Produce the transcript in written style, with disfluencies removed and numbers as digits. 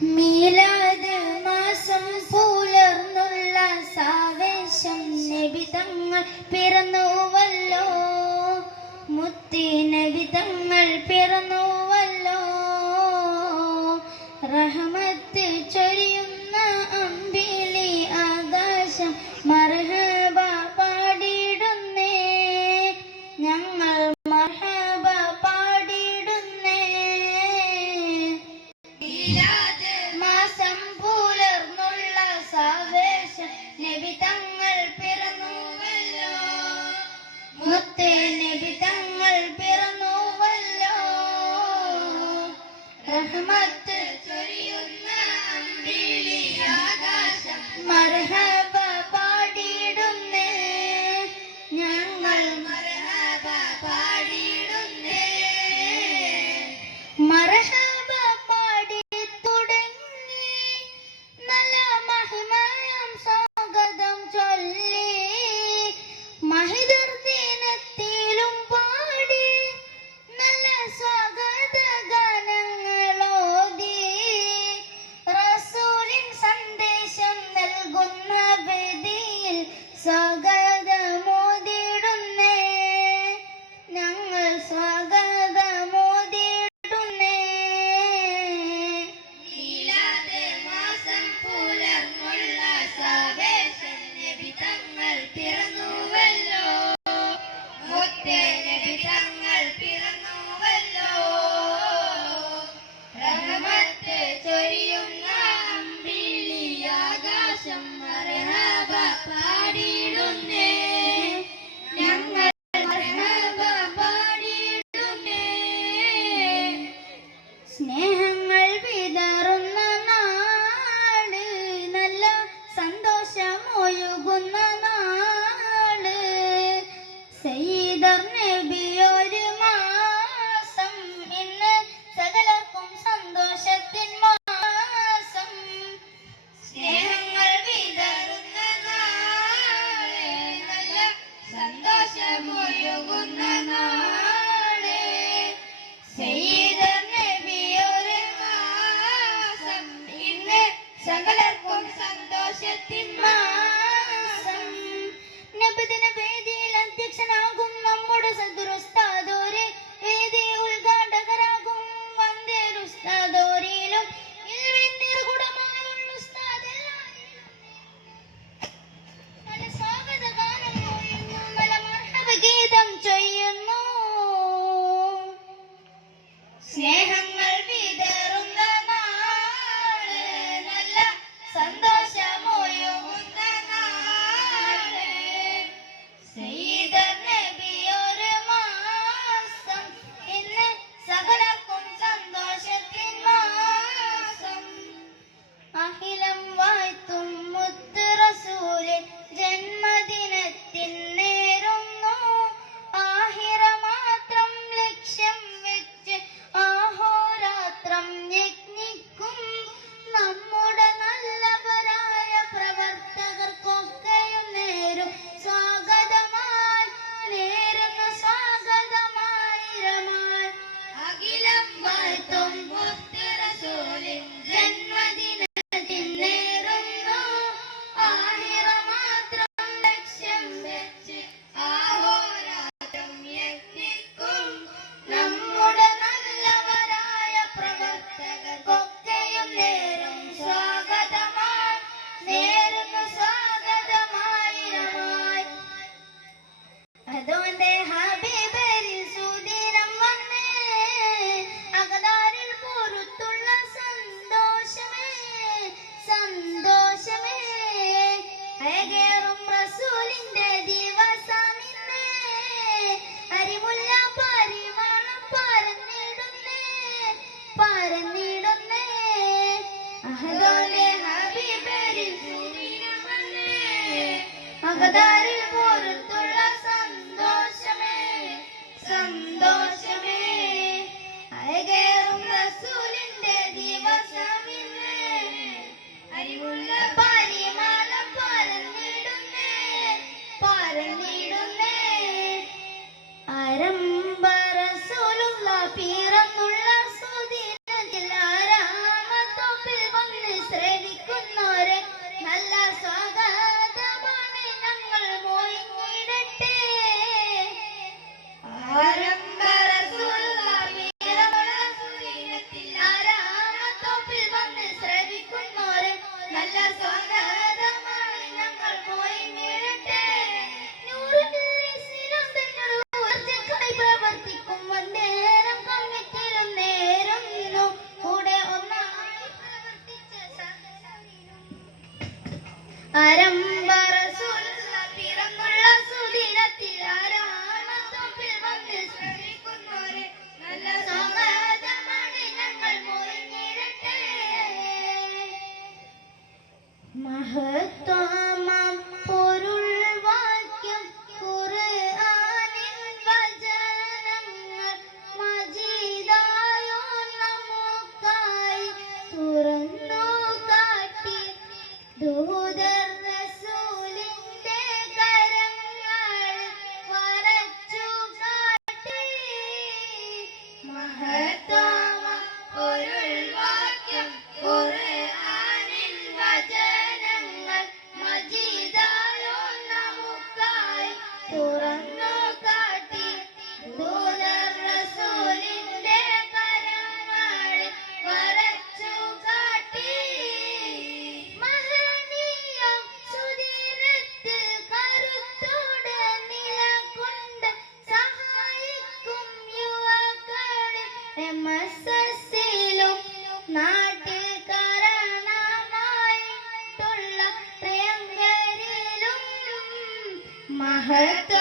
മീലാദ് മാസം പുലർന്നുള്ള സാവേശം നബി തങ്ങൾ പിറന്നുവല്ലോ, മുത്തി നബി തങ്ങൾ പിറന്നുവല്ലോ. റഹ്മത്ത് ചൊരിയുന്ന അമ്പിളി ആകാശം മർഹബ പാടിടുന്നേ, ഞങ്ങൾ മർഹബ പാടിടുന്നേ. മാസം പുലർന്നുള്ള സാവേശം നബി തങ്ങൾ പിറന്നുവല്ലോ, മുത്തേ നബി തങ്ങൾ പിറന്നുവല്ലോ. റഹ്മത്ത് ചൊരിയുന്ന അമ്പിളി ആകാശം മർഹബ പാടിടുന്നേ, ഞങ്ങൾ മർഹബ പാടിടുന്നേ. മർഹബ പാടി തുടങ്ങി നല്ല മഹിമയും സ്വാഗതം ചൊല്ലി, മഹിദർ ദിനത്തിലും പാടി നല്ല സ്വാഗത ഗാനങ്ങളോതി, റസൂലിൻ സന്ദേശം നൽകുന്ന വേദിയിൽ സ്വാഗതമോദിടുന്നേ, ഞങ്ങൾ സ്വാഗതമോദിടുന്നേ. മീലാദ് മാസം പുലർന്നുള്ള സാവേശം നബി തങ്ങൾ പിറന്നുവല്ലോ, മുത്തേ നബി തങ്ങൾ പിറന്നുവല്ലോ. റഹ്മത്ത് ചൊരിയുന്ന അമ്പിളി ആകാശം മർഹബ പാടിടുന്നേ, ഞങ്ങൾ മർഹബ പാടിടുന്നേ. സ്നേഹങ്ങൾ വിതറുന്ന നാട്, നല്ല സന്തോഷമൊഴുകുന്ന നാട്, സയ്യിദർ നബി ഒരു മാസം, ഇന്ന് സകലർക്കും സന്തോഷത്തിൻ മാസം. സ്നേഹങ്ങൾ വിതറുന്ന നാട്, നല്ല സന്തോഷമൊഴുകുന്ന നാട്, സയ്യിദർ നബി ഒരു മാസം, ഇന്ന് സകലർക്കും സന്തോഷത്തിൻ മാസം. നബിദിന വേദിയിൽ അധ്യക്ഷനാകും നമ്മുടെ സദ്ഗുരുസ്താദോര്, വേദി ഉദ്ഘാടകരാകും വന്ദേരുസ്താദോരിലും നിർഗുണമായുള്ള ഉസ്താദെല്ലാം നല്ല സ്വാഗത ഗാനം ചൊല്ലുന്നു, നല്ല മർഹബ ഗീതം ചൊല്ലുന്നു. സ്നേഹങ്ങൾ വിതറുന്ന നാട്, നല്ല സന്തോഷമൊഴുകുന്ന ആരംഭറസൂലുള്ള പിറന്നുള്ള സുദിനത്തിൽ ആരാമത്തോപ്പിൽ വന്ന് സ്മരിക്കുന്നോരെ നല്ല സമാധാനമാണ് ഞങ്ങൾ മുറിഞ്ഞിടട്ടെ. മഹത്വമാം പൊരുൾ വാക്യം ഖുർആനിൻ വചനങ്ങൾ മജീദായോ നമുക്കായി തുറന്നു കാട്ടി ദൂതർ റസൂലിന്റെ കരങ്ങൾ വരച്ചു കാട്ടി. മഹത്വമാം പൊരുൾ വാക്യം ഖുർആനിൻ വചനങ്ങൾ മജീദായോ നമുക്കായി തുറന്നു കാട്ടി ദൂതർ റസൂലിന്റെ കരങ്ങൾ വരച്ചു കാട്ടി. മഹനീയം സുദിനത്ത് കരുത്തോടെ നിലകൊണ്ട് സഹായിക്കും യുവക്കളെ MSSലും നാട്ടിൽ കാരണമായിട്ടുള്ള പ്രിയങ്കരിലും മഹത്വ